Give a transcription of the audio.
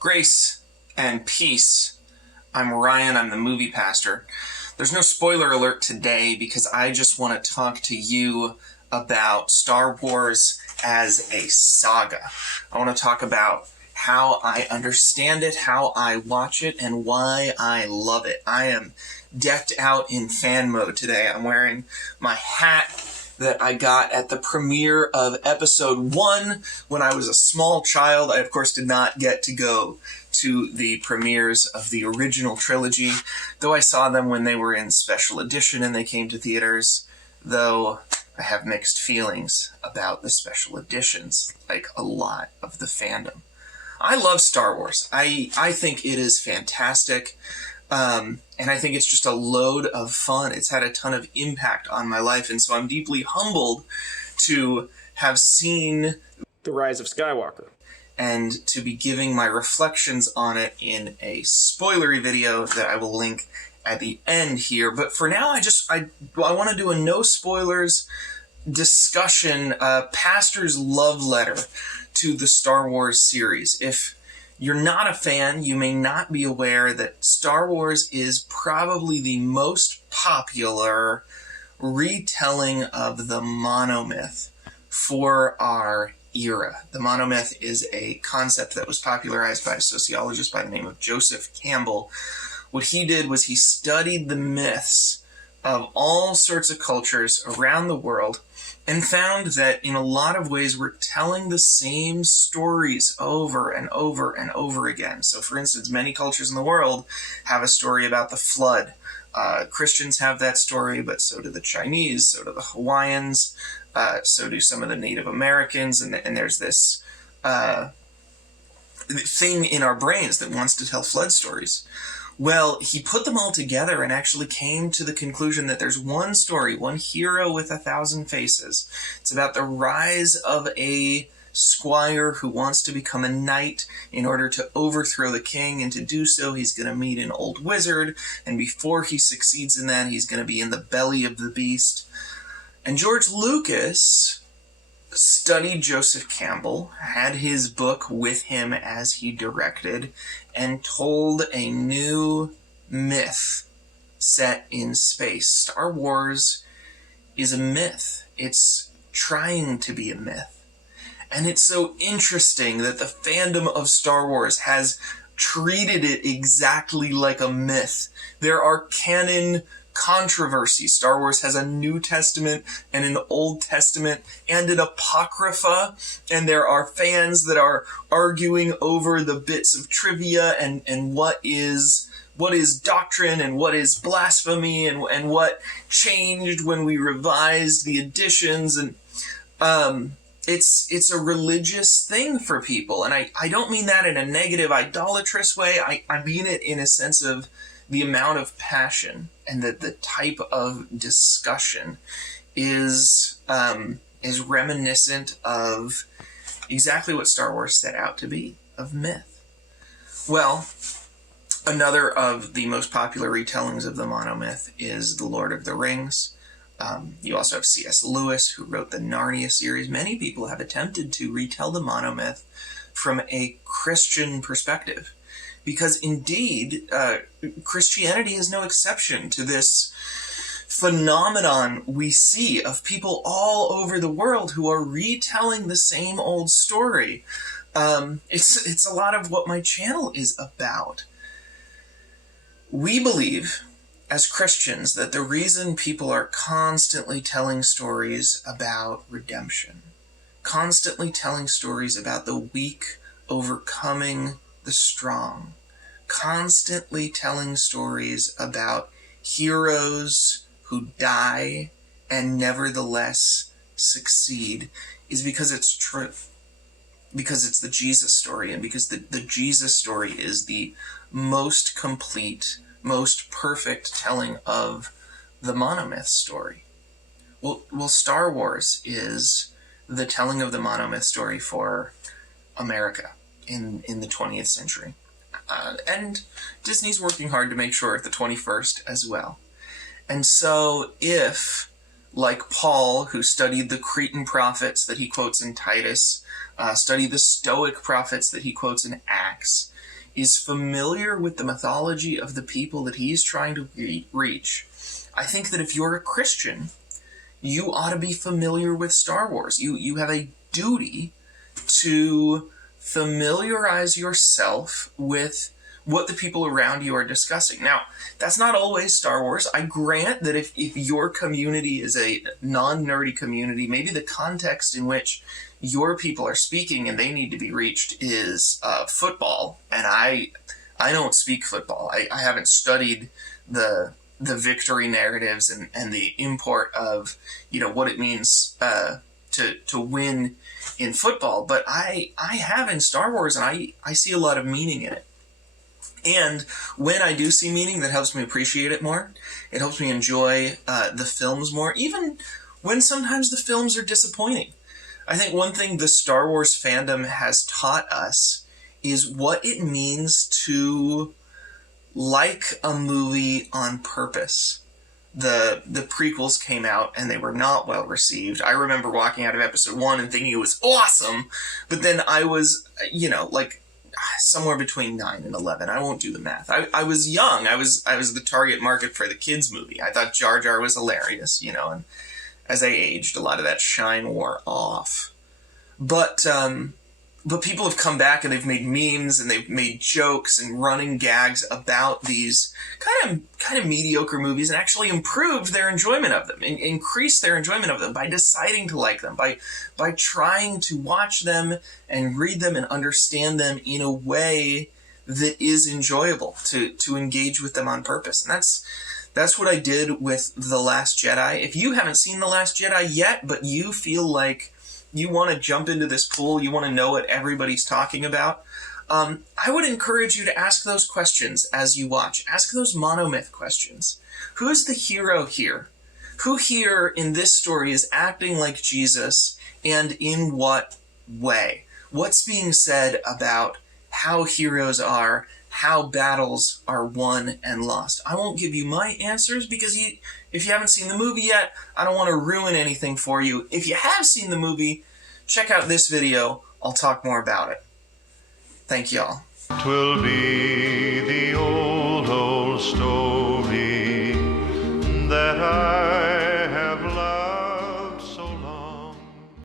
Grace and peace. I'm Ryan, I'm the movie pastor. There's no spoiler alert today because I just want to talk to you about Star Wars as a saga. I want to talk about how I understand it, how I watch it, and why I love it. I am decked out in fan mode today. I'm wearing my hat that I got at the premiere of episode 1 when I was a small child. I, of course, did not get to go to the premieres of the original trilogy, though I saw them when they were in special edition and they came to theaters, though I have mixed feelings about the special editions, like a lot of the fandom. I love Star Wars. I think it is fantastic. And I think it's just a load of fun. It's had a ton of impact on my life, and so I'm deeply humbled to have seen The Rise of Skywalker, and to be giving my reflections on it in a spoilery video that I will link at the end here. But for now, I want to do a no spoilers discussion, pastor's love letter to the Star Wars series. If you're not a fan, you may not be aware that Star Wars is probably the most popular retelling of the monomyth for our era. The monomyth is a concept that was popularized by a sociologist by the name of Joseph Campbell. What he did was he studied the myths of all sorts of cultures around the world and found that in a lot of ways we're telling the same stories over and over and over again. So for instance, many cultures in the world have a story about the flood. Christians have that story, but so do the Chinese, so do the Hawaiians, so do some of the Native Americans, and there's this thing in our brains that wants to tell flood stories. Well, he put them all together and actually came to the conclusion that there's one story, one hero with 1,000 faces. It's about the rise of a squire who wants to become a knight in order to overthrow the king, and to do so he's going to meet an old wizard, and before he succeeds in that he's going to be in the belly of the beast. And George Lucas studied Joseph Campbell, had his book with him as he directed, and told a new myth set in space. Star Wars is a myth. It's trying to be a myth. And it's so interesting that the fandom of Star Wars has treated it exactly like a myth. There are canon controversies. Star Wars has a New Testament and an Old Testament and an Apocrypha, and there are fans that are arguing over the bits of trivia and what is doctrine and what is blasphemy and what changed when we revised the editions, and it's a religious thing for people, and I don't mean that in a negative, idolatrous way. I mean it in a sense of the amount of passion and that the type of discussion is reminiscent of exactly what Star Wars set out to be, of myth. Well, another of the most popular retellings of the monomyth is The Lord of the Rings. You also have C.S. Lewis, who wrote the Narnia series. Many people have attempted to retell the monomyth from a Christian perspective, because indeed, Christianity is no exception to this phenomenon we see of people all over the world who are retelling the same old story. It's a lot of what my channel is about. We believe, as Christians, that the reason people are constantly telling stories about redemption, constantly telling stories about the weak overcoming the strong, constantly telling stories about heroes who die and nevertheless succeed, is because it's true. Because it's the Jesus story, and because the Jesus story is the most complete, most perfect telling of the monomyth story. Well, Star Wars is the telling of the monomyth story for America in the 20th century. And Disney's working hard to make sure at the 21st as well. And so if, like Paul, who studied the Cretan prophets that he quotes in Titus, studied the Stoic prophets that he quotes in Acts, is familiar with the mythology of the people that he's trying to reach, I think that if you're a Christian, you ought to be familiar with Star Wars. You have a duty to familiarize yourself with what the people around you are discussing. Now, that's not always Star Wars. I grant that if your community is a non-nerdy community, maybe the context in which your people are speaking and they need to be reached is football. And I don't speak football. I haven't studied the victory narratives and the import of, what it means to win in football. But I have in Star Wars, and I see a lot of meaning in it. And when I do see meaning, that helps me appreciate it more. It helps me enjoy the films more, even when sometimes the films are disappointing. I think one thing the Star Wars fandom has taught us is what it means to like a movie on purpose. The prequels came out and they were not well received. I remember walking out of episode 1 and thinking it was awesome, but then I was, somewhere between 9 and 11. I won't do the math. I was young. I was the target market for the kids movie. I thought Jar Jar was hilarious, and as I aged, a lot of that shine wore off. But people have come back and they've made memes and they've made jokes and running gags about these kind of mediocre movies and actually improved their enjoyment of them, and increased their enjoyment of them by deciding to like them, by trying to watch them and read them and understand them in a way that is enjoyable, to engage with them on purpose. And that's what I did with The Last Jedi. If you haven't seen The Last Jedi yet, but you feel like you want to jump into this pool, you want to know what everybody's talking about, I would encourage you to ask those questions as you watch. Ask those monomyth questions. Who's the hero here? Who here in this story is acting like Jesus, and in what way? What's being said about how heroes are, how battles are won and lost? I won't give you my answers because if you haven't seen the movie yet, I don't want to ruin anything for you. If you have seen the movie, check out this video. I'll talk more about it. Thank y'all. 'Twill be the old story.